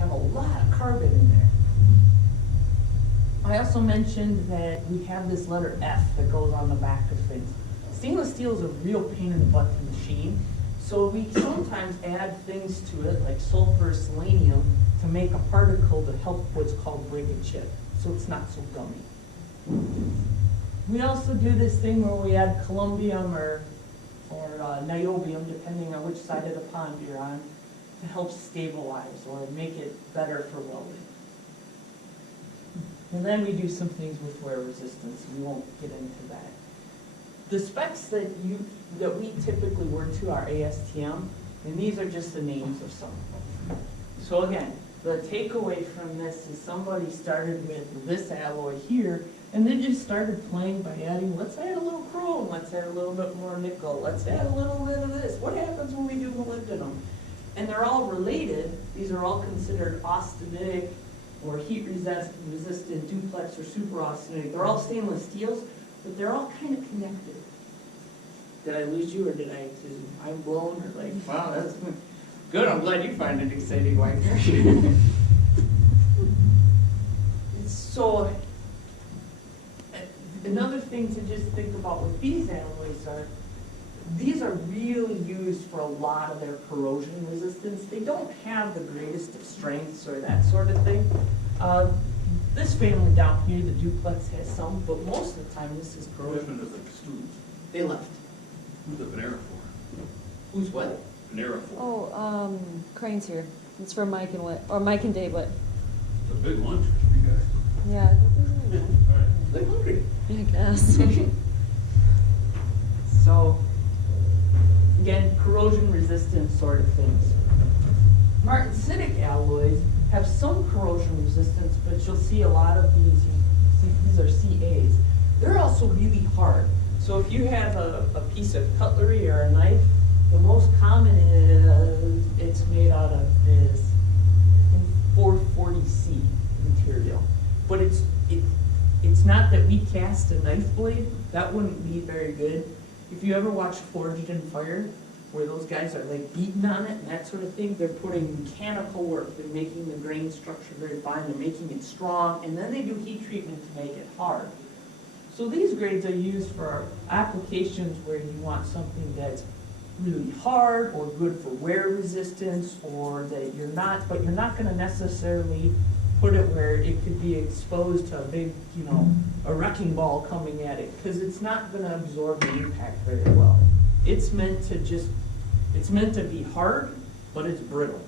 have a lot of carbon in there. I also mentioned that we have this letter F that goes on the back of things. Stainless steel is a real pain in the butt to machine, so we sometimes add things to it, like sulfur or selenium, to make a particle to help what's called break a chip, so it's not so gummy. We also do this thing where we add columbium or niobium, depending on which side of the pond you're on, to help stabilize or make it better for welding. And then we do some things with wear resistance. We won't get into that. The specs that we typically work to are ASTM, and these are just the names of some. So again, the takeaway from this is somebody started with this alloy here, and then just started playing by adding, let's add a little chrome, let's add a little bit more nickel, let's add a little bit of this. What happens when we do molybdenum? And they're all related. These are all considered austenitic or heat resistant, duplex, or super austenitic. They're all stainless steels, but they're all kind of connected. Did I lose you, or did I'm blown, or like, wow, that's good. I'm glad you find it exciting, Wagner. So, another thing to just think about with these alloys are, these are really used for a lot of their corrosion resistance. They don't have the greatest of strengths or that sort of thing. This family down here, the duplex, has some, but most of the time this is corrosion. They left. Who's the Panera for? Who's what? Panera for? Oh, Crane's here. It's for Mike and Dave, but. It's a big lunch for you guys. Yeah, I think they're All right. They're hungry. I guess. So, again, corrosion resistant sort of things. Martensitic alloys have some corrosion resistance, but you'll see a lot of these, these are CAs. They're also really hard. So if you have a piece of cutlery or a knife, the most common is it's made out of this 440C material. But it's not that we cast a knife blade. That wouldn't be very good. If you ever watch Forged in Fire, where those guys are like beating on it and that sort of thing, they're putting mechanical work. They're making the grain structure very fine. They're making it strong, and then they do heat treatment to make it hard. So these grades are used for applications where you want something that's really hard or good for wear resistance, or that you're not going to necessarily put it where it could be exposed to a big, a wrecking ball coming at it, because it's not going to absorb the impact very well. It's meant to be hard, but it's brittle.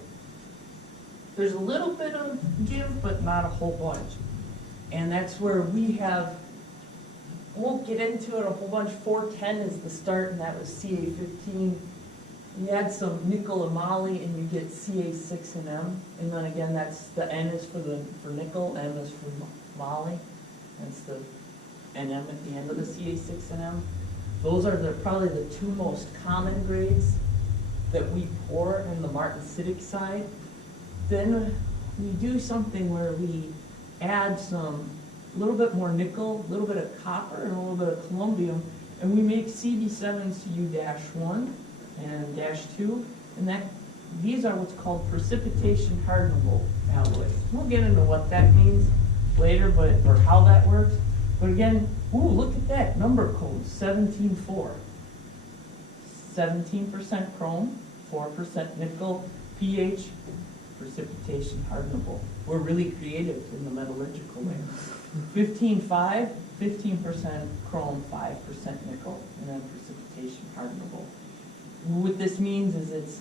There's a little bit of give, but not a whole bunch. And that's where we have, won't get into it a whole bunch. 410 is the start, and that was CA15. You add some nickel and moly, and you get CA6M. And then again, that's the N is for nickel, M is for moly. That's the NM at the end of the CA6M. Those are probably the two most common grades that we pour in the Martensitic side. Then we do something where we add a little bit more nickel, a little bit of copper, and a little bit of columbium, and we make CB7CU-1 and -2, and these are what's called precipitation hardenable alloys. We'll get into what that means later, or how that works. But again, ooh, look at that number code, 17.4. 17% chrome, 4% nickel, pH, precipitation hardenable. We're really creative in the metallurgical layer. 15.5, 15% chrome, 5% nickel, and then precipitation hardenable. What this means is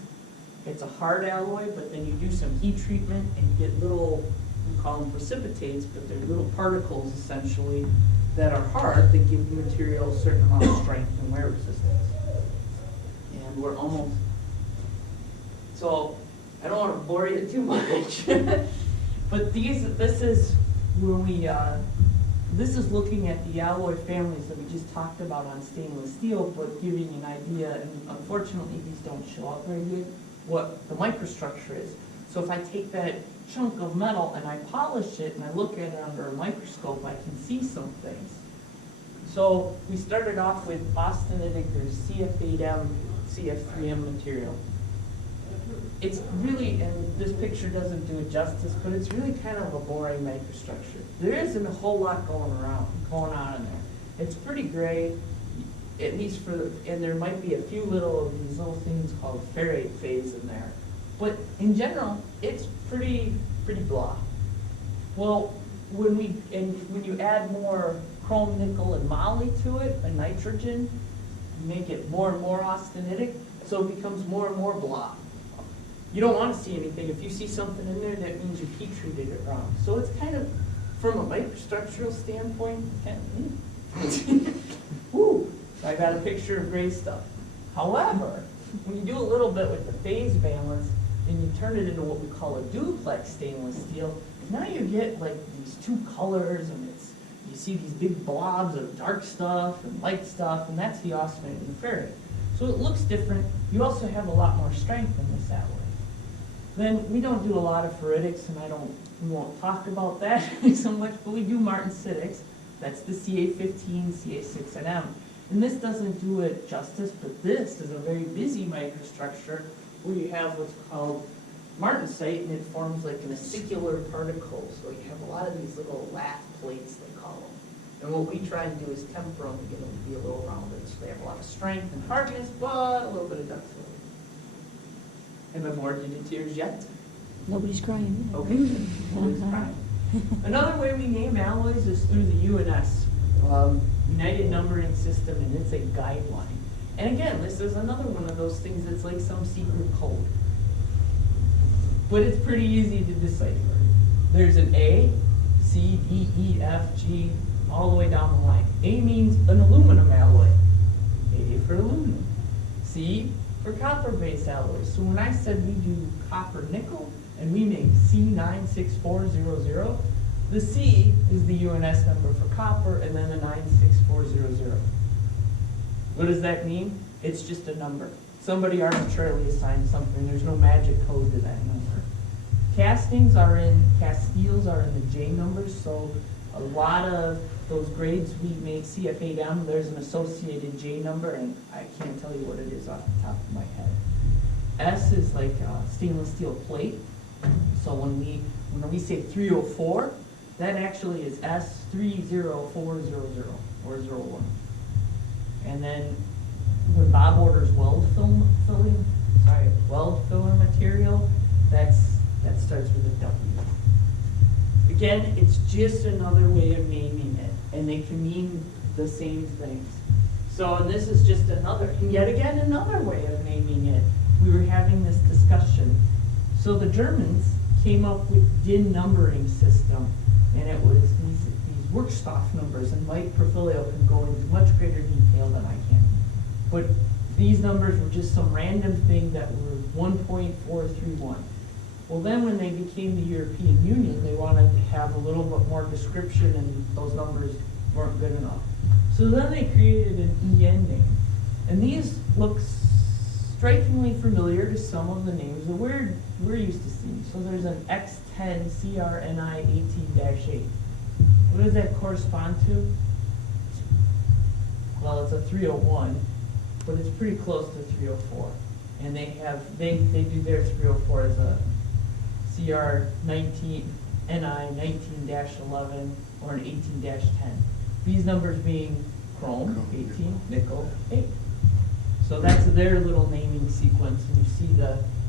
it's a hard alloy, but then you do some heat treatment and you get little, we call them precipitates, but they're little particles essentially that are hard that give the material a certain amount of strength and wear resistance. And we're almost, so I don't want to bore you too much, but this is when this is looking at the alloy families that we just talked about on stainless steel, but giving you an idea, and unfortunately these don't show up very good, what the microstructure is. So if I take that chunk of metal and I polish it and I look at it under a microscope, I can see some things. So we started off with austenitic or CF8M, CF3M material. it's really, and this picture doesn't do it justice, but it's really kind of a boring microstructure. There isn't a whole lot going on in there. It's pretty gray, at least and there might be a few of these little things called ferrate phase in there. But in general, it's pretty blah. Well, when you add more chrome, nickel, and moly to it, and nitrogen, you make it more and more austenitic, so it becomes more and more blah. You don't want to see anything. If you see something in there, that means you heat treated it wrong. So it's kind of, from a microstructural standpoint, kind of, woo, I got a picture of gray stuff. However, when you do a little bit with the phase balance, and you turn it into what we call a duplex stainless steel, now you get like these two colors, and you see these big blobs of dark stuff and light stuff, and that's the austenite and the ferrite. So it looks different. You also have a lot more strength in this alloy. Then we don't do a lot of ferritics, and we won't talk about that so much, but we do Martensitics. That's the CA15, CA6M. And this doesn't do it justice, but this is a very busy microstructure where you have what's called martensite, and it forms like an acicular particle. So you have a lot of these little lath plates, they call them. And what we try and do is temper them to get them to be a little rounded. So they have a lot of strength and hardness, but a little bit of ductility. Have I bored you to tears yet? Nobody's crying. Okay, nobody's crying. Another way we name alloys is through the UNS, United Numbering System, and it's a guideline. And again, this is another one of those things that's like some secret code. But it's pretty easy to decipher. There's an A, C, D, E, F, G, all the way down the line. A means an aluminum alloy. A for aluminum. C for copper-based alloys. So when I said we do copper nickel and we make C96400, the C is the UNS number for copper and then the 96400. What does that mean? It's just a number. Somebody arbitrarily assigned something. There's no magic code to that number. Casteels are in the J numbers, so a lot of those grades we make, CF8M, there's an associated J number, and I can't tell you what it is off the top of my head. S is like a stainless steel plate, so when we say 304, that actually is S30400 or 01. And then when Bob orders weld filler material, that starts with a W. Again, it's just another way of naming it, and they can mean the same things. So, and this is just yet again, another way of naming it. We were having this discussion. So the Germans came up with DIN numbering system, and it was these Werkstoff numbers, and Mike Profilio can go into much greater detail than I can. But these numbers were just some random thing that were 1.431. Well, then when they became the European Union, they wanted to have a little bit more description, and those numbers weren't good enough. So then they created an EN name. And these look strikingly familiar to some of the names that we're used to seeing. So there's an X10 CRNI 18-8. What does that correspond to? Well, it's a 301, but it's pretty close to 304. And they do their 304 as a CR19, NI 19-11, or an 18-10. These numbers being chrome, 18, nickel, 8. So that's their little naming sequence. And you see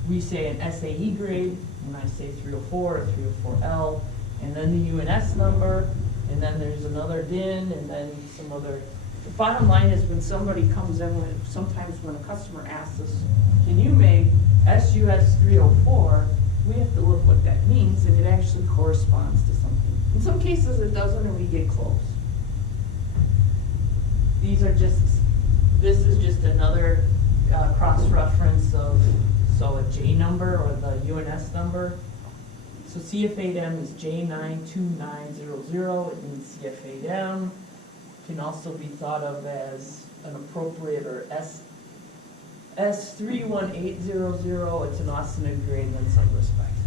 we say an SAE grade, when I say 304 or 304L, and then the UNS number, and then there's another DIN, and then some other. The bottom line is when somebody comes in, sometimes when a customer asks us, can you make SUS 304, we have to look what that means, and it actually corresponds to something. In some cases it doesn't, and we get close. This is just another cross-reference of, so a J number or the UNS number. So CF8M is J92900, it means CF8M. Can also be thought of as an appropriate or S31800, it's an austenite grade in some respects.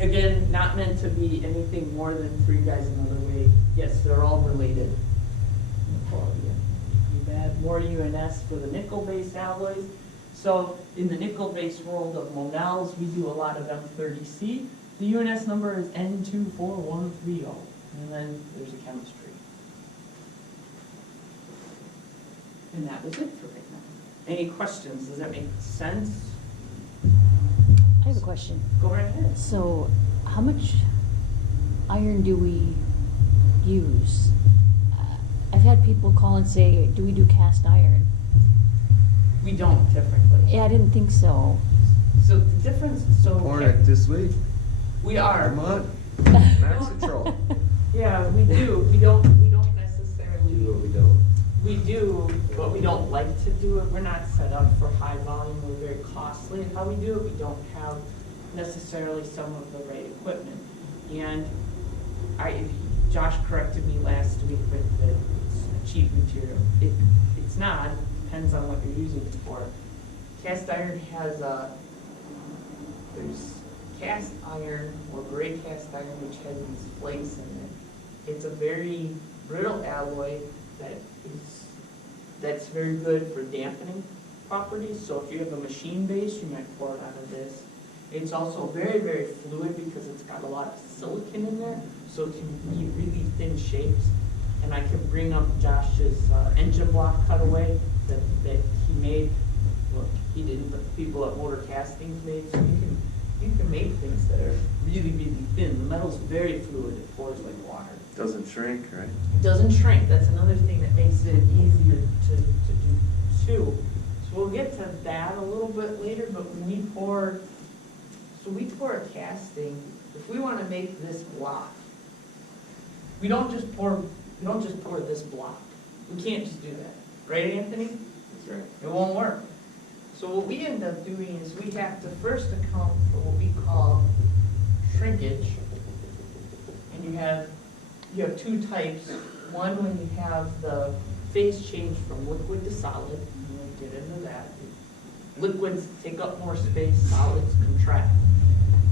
Again, not meant to be anything more than for you guys another way. Yes, they're all related. You add more UNS for the nickel-based alloys. So in the nickel-based world of Monels, we do a lot of M30C. The UNS number is N24130, and then there's a chemistry. And that was it for right now. Any questions? Does that make sense? I have a question. Go right ahead. So, how much iron do we use? I've had people call and say, do we do cast iron? We don't typically. Yeah, I didn't think so. So the difference, Pouring it this week. we are. Come on. Maxitrol. Yeah, we do. We don't necessarily. Do or we don't? We do, but we don't like to do it. We're not set up for high volume. We're very costly in how we do it. We don't have necessarily some of the right equipment. And Josh corrected me last week with the it's a cheap material. It's not. It depends on what you're using it for. Cast iron has there's cast iron or gray cast iron which has these flakes in it. It's a very brittle alloy that's very good for dampening properties. So if you have a machine base, you might pour it out of this. It's also very, very fluid because it's got a lot of silicon in there, so it can be really thin shapes. And I can bring up Josh's engine block cutaway that he made. Well, he didn't, but the people at Motor Castings made. So you can make things that are really, really thin. The metal's very fluid. It pours like water. Doesn't shrink, right? It doesn't shrink. That's another thing that makes it easier to do too. So we'll get to that a little bit later, but when we pour, so we pour a casting, if we want to make this block, we don't just pour this block. We can't just do that. Right, Anthony? That's right. It won't work. So what we end up doing is we have to first account for what we call shrinkage. And you have two types. One, when you have the phase change from liquid to solid, and we'll get into that. Liquids take up more space, solids contract.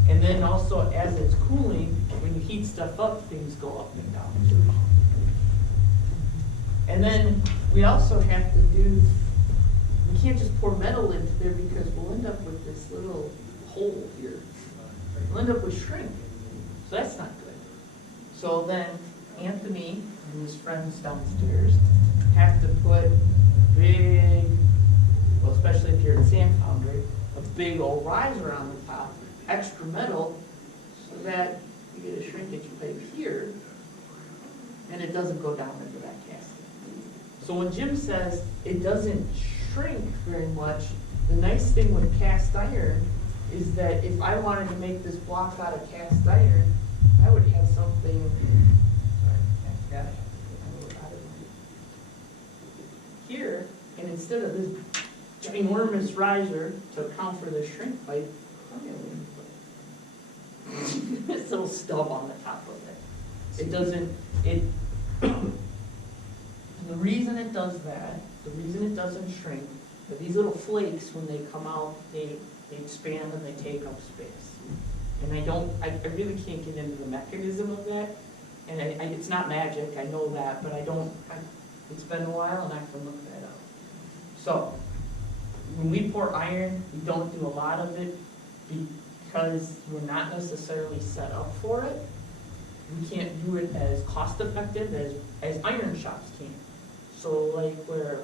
And then also, as it's cooling, when you heat stuff up, things go up and down. And then we also have to we can't just pour metal into there because we'll end up with this little hole here. We'll end up with shrink. So that's not good. So then Anthony and his friends downstairs have to put big, well, especially if you're in sand foundry, a big old riser on the top, extra metal, so that you get a shrinkage pipe here, and it doesn't go down into that casting. So when Jim says it doesn't shrink very much, the nice thing with cast iron is that if I wanted to make this block out of cast iron, I would have something, sorry, here, and instead of this ginormous riser to account for the shrink pipe, this little stub on the top of it. It doesn't, the reason it does that, the reason it doesn't shrink, are these little flakes, when they come out, they expand and they take up space. And I really can't get into the mechanism of that. And it's not magic, I know that, but it's been a while and I can look that up. So, when we pour iron, we don't do a lot of it because we're not necessarily set up for it. We can't do it as cost effective as iron shops can. So like where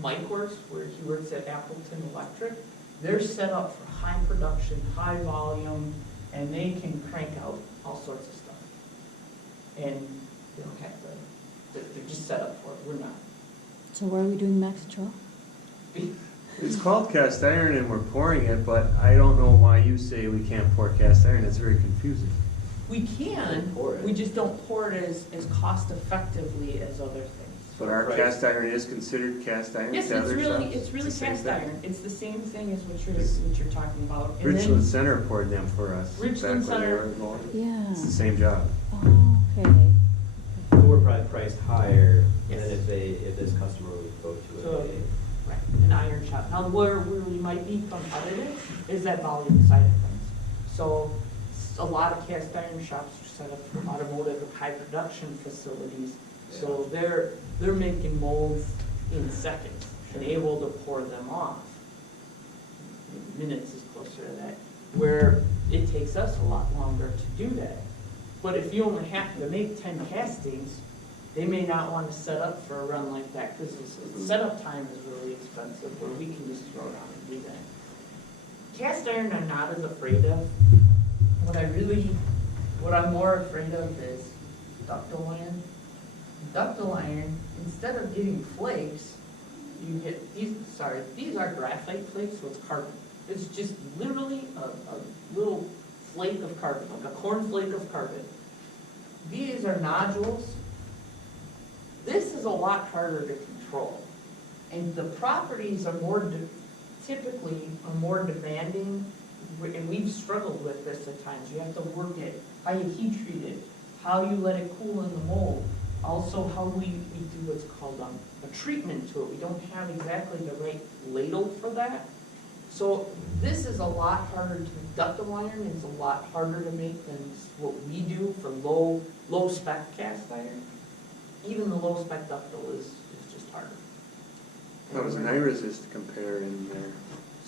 Mike works, where he works at Appleton Electric, they're set up for high production, high volume, and they can crank out all sorts of stuff. And they don't have to, they're just set up for it, we're not. So why are we doing Maxitrol? It's called cast iron and we're pouring it, but I don't know why you say we can't pour cast iron. It's very confusing. We can, we just don't pour it as cost effectively as other things. But our cast iron is considered cast iron? Yes, to it's other really, shops? it's really the same cast thing. iron. It's the same thing as what you're talking about. And Richland then- Center poured them for us. Richland back when they Center- were involved. Yeah. It's the same job. Oh, okay. So we're probably priced higher Yes. than if this customer would go to So, right, an iron shop. Now, where we might be competitive is that volume side of things. So, a lot of cast iron shops are set up for automotive or high production facilities. So they're making molds in seconds. and able to pour them off. Minutes is closer to that, where it takes us a lot longer to do that. But if you only happen to make 10 castings, they may not want to set up for a run like that, because the setup time is really expensive, where we can just throw it on and do that. Cast iron I'm not as afraid of. What I'm more afraid of is ductile iron. Ductile iron, instead of getting flakes, you get these are graphite flakes, so it's carbon. It's just literally a little flake of carbon, like a corn flake of carbon. These are nodules. This is a lot harder to control. And the properties are typically more demanding, and we've struggled with this at times. You have to work it, how you heat treat it, how you let it cool in the mold. Also how we do what's called a treatment to it. We don't have exactly the right ladle for that. So this is a lot harder to, ductile iron is a lot harder to make than what we do for low spec cast iron. Even the low spec ductile is just harder. How does Nyresist compare in there?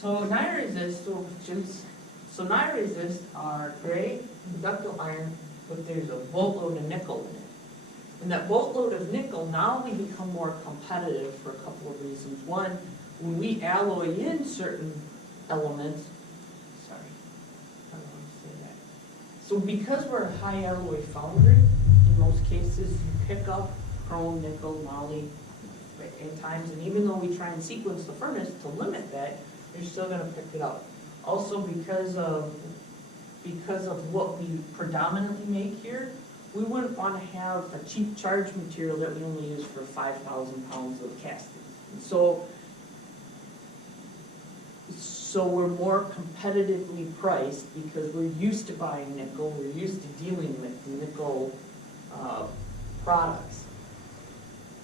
So Nyresist, so Nyresist are gray ductile iron, but there's a boatload of nickel in it. And that boatload of nickel, now we become more competitive for a couple of reasons. One, when we alloy in certain elements, I don't want to say that. So because we're a high alloy foundry, in most cases you pick up chrome, nickel, moly at times, and even though we try and sequence the furnace to limit that, you're still going to pick it up. Also because of what we predominantly make here, we wouldn't want to have a cheap charge material that we only use for 5,000 pounds of castings. And so we're more competitively priced because we're used to buying nickel, we're used to dealing with nickel products.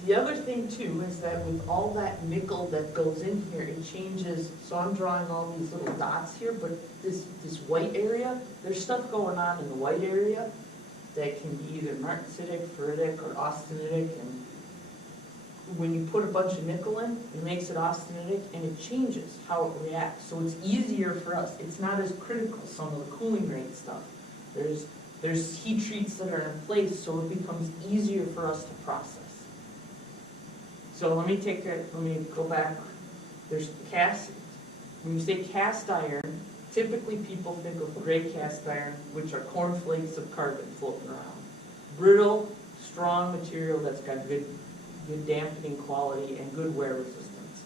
The other thing too is that with all that nickel that goes in here, it changes. So I'm drawing all these little dots here, but this white area, there's stuff going on in the white area that can be either martensitic, ferritic, or austenitic, and when you put a bunch of nickel in, it makes it austenitic, and it changes how it reacts. So it's easier for us. It's not as critical, some of the cooling rate stuff. There's heat treats that are in place, so it becomes easier for us to process. So let me go back. There's cast. When you say cast iron, typically people think of gray cast iron, which are cornflakes of carbon floating around. Brittle, strong material that's got good dampening quality and good wear resistance.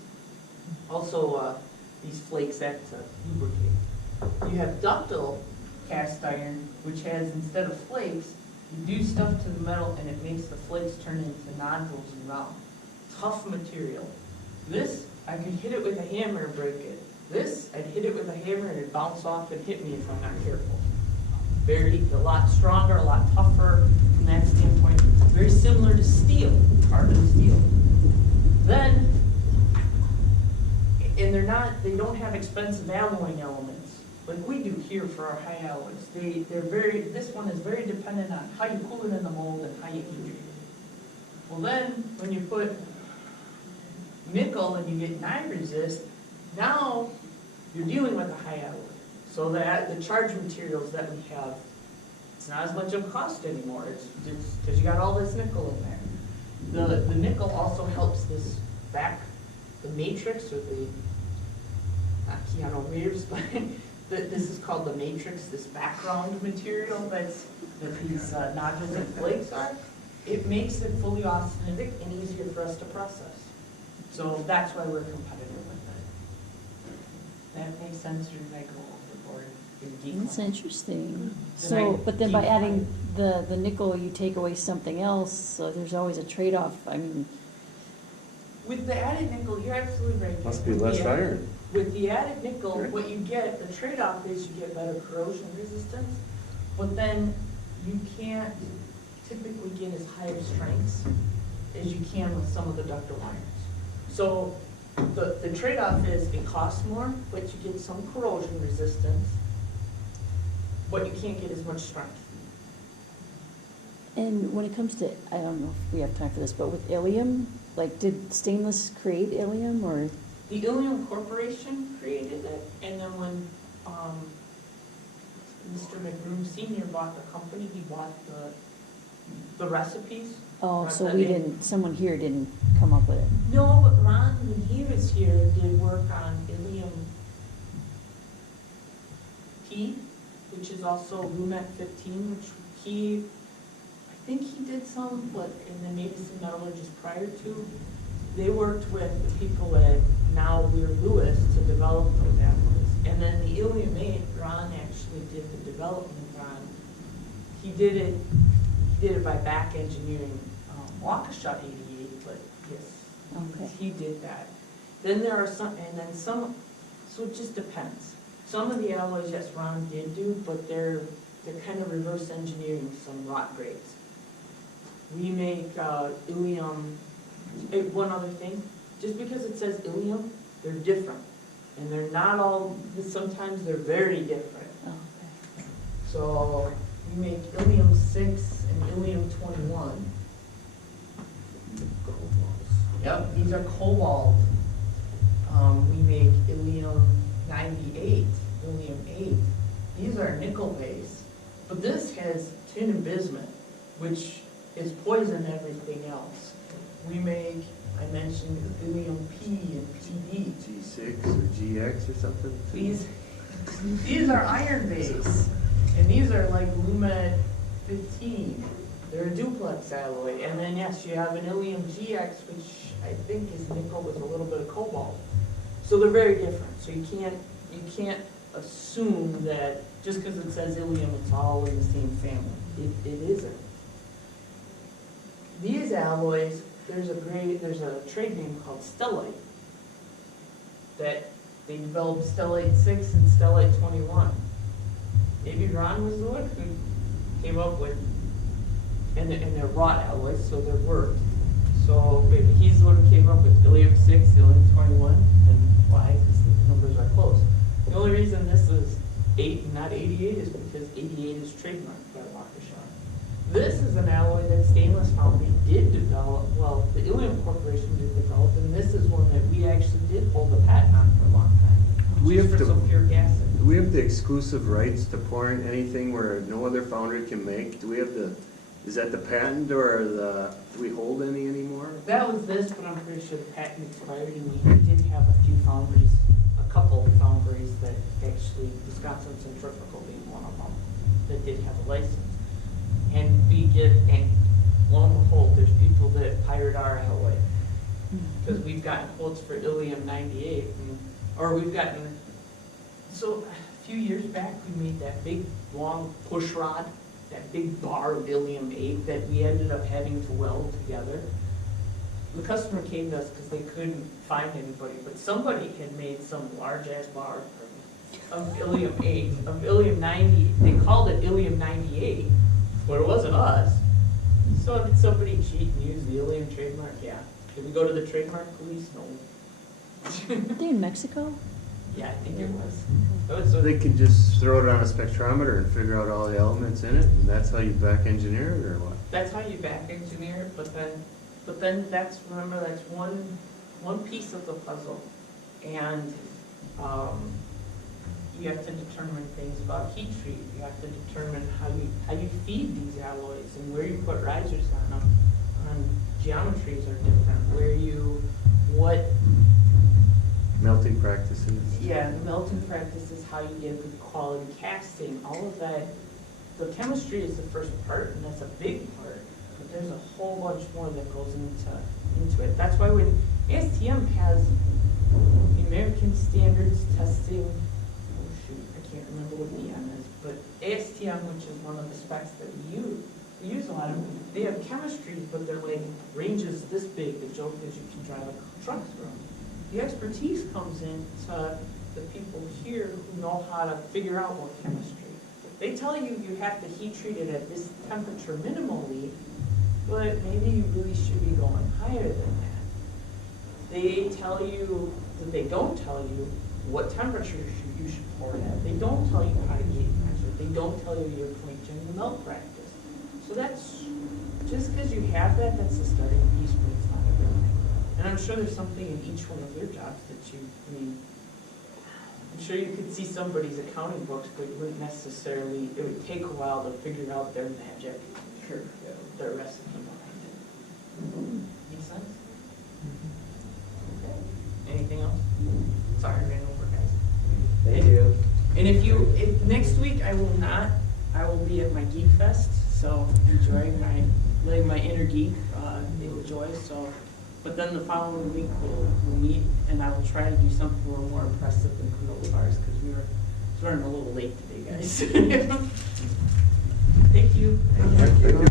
Also, these flakes act to lubricate. You have ductile cast iron, which has, instead of flakes, you do stuff to the metal and it makes the flakes turn into nodules and round. Tough material. This, I could hit it with a hammer and break it. This, I'd hit it with a hammer and it'd bounce off and hit me if I'm not careful. A lot stronger, a lot tougher from that standpoint. Very similar to steel, carbon steel. Then, and they don't have expensive alloying elements like we do here for our high alloys. This one is very dependent on how you cool it in the mold and how you heat treat it. Well then, when you put nickel and you get Nyresist, now you're dealing with a high alloy. So that the charge materials that we have, it's not as much of a cost anymore. It's because you got all this nickel in there. The nickel also helps this the matrix, or not Keanu Reeves, but this is called the matrix, this background material that these nodules and flakes are. It makes it fully austenitic and easier for us to process. So that's why we're competitive with it. That makes sense, or did I go overboard? That's interesting. Then So, I but then by decline. adding the nickel, you take away something else, so there's always a trade-off. I mean, With the added nickel, you're absolutely right. Must be With less the- iron. With the added nickel, Right. what you get, the trade-off is you get better corrosion resistance, but then you can't typically get as high of strengths as you can with some of the ductile irons. So the trade-off is it costs more, but you get some corrosion resistance, but you can't get as much strength. and when it comes to, I don't know if we have time for this, but with ilium, like, did stainless create ilium or? The Ilium Corporation created it, and then when, Mr. McBroom Senior bought the company, he bought the recipes. Oh, Right, so that we they- didn't, someone here didn't come up with it. No, but Ron, when he was here, did work on Ilium P, which is also Lumet 15, which I think he did some, but, and then maybe some metallurgists prior to. They worked with the people at now Weir Lewis to develop those alloys. And then the Ilium 8, Ron actually did the development on. He did it by back engineering Waukesha 88, but yes, Okay. he did that. Then there are some, and then some, so it just depends. Some of the alloys, yes, Ron did do, but they're kind of reverse engineering some rock grades. We make Ilium, one other thing, just because it says Ilium, they're different. And they're not all, sometimes they're very different. Oh, okay. So we make Ilium 6 and Ilium 21. Yep, these are cobalt. We make Ilium 98, Ilium 8. These are nickel based, but this has tin and bismuth, which is poison everything else. We make, I mentioned Ilium P and PD. G6 or GX or something? These are iron based, and these are like Lumet 15. They're a duplex alloy, and then yes, you have an Ilium GX, which I think is nickel with a little bit of cobalt. So they're very different. So you can't assume that just because it says Ilium, it's all in the same family. It isn't. These alloys, there's a trade name called Stellite that they developed Stellite 6 and Stellite 21. Maybe Ron was the one who came up with, and they're wrought alloys, so they're worked. So maybe he's the one who came up with Ilium 6, Ilium 21, and why? Because the numbers are close. The only reason this is 8 and not 88 is because 88 is trademarked by Waukesha. This is an alloy that Stainless Foundry did develop, well, the Ilium Corporation did develop, and this is one that we actually did hold the patent on for a long time. We have for to- sulfuric acid. Do we have the exclusive rights to pour in anything where no other foundry can make? Do we have is that the patent or do we hold any anymore? That was this, but I'm pretty sure the patent expired, and we did have a few foundries, a couple of foundries that actually, Wisconsin Centrifugal being one of them, that did have a license. And lo and behold, there's people that pirate our alloy. Because we've gotten quotes for Ilium 98, so a few years back, we made that big, long push rod, that big bar of Ilium 8 that we ended up having to weld together. The customer came to us because they couldn't find anybody, but somebody had made some large-ass bar of Ilium 8, of Ilium 90. They called it Ilium 98, but it wasn't us. So did somebody cheat and use the Ilium trademark? Yeah. Did we go to the trademark police? No. Are they in Mexico? Yeah, I think it was. So they can just throw it on a spectrometer and figure out all the elements in it, and that's how you back engineer it, or what? That's how you back engineer it, but then that's one piece of the puzzle. And you have to determine things about heat treat. You have to determine how you feed these alloys and where you put risers on them. Geometries are different. What Melting practices. Yeah, the melting practices, how you get good quality casting, all of that. The chemistry is the first part, and that's a big part. But there's a whole bunch more that goes into it. That's why when ASTM has the American Standards Testing, oh shoot, I can't remember what the M is, but ASTM, which is one of the specs that we use a lot of, they have chemistries, but they're like ranges this big. The joke is you can drive a truck through them. The expertise comes in to the people here who know how to figure out what chemistry. They tell you have to heat treat it at this temperature minimally, but maybe you really should be going higher than that. They tell you that they don't tell you what temperature you should pour it at. They don't tell you how to gauge measure. They don't tell you your point general melt practice. So that's just because you have that, that's the starting piece, but it's not everything. And I'm sure there's something in each one of their jobs that you, I mean, I'm sure you could see somebody's accounting books, but you wouldn't necessarily, it would take a while to figure out their magic, or their recipe behind it. Make sense? Okay. Anything else? Sorry, I ran over, guys. Thank you. And if next week I will be at my Geek Fest, so enjoying letting my inner geek enjoy, so. But then the following week we'll meet, and I will try to do something a little more impressive than granola bars, because we were running a little late today, guys. Thank you. Thank you.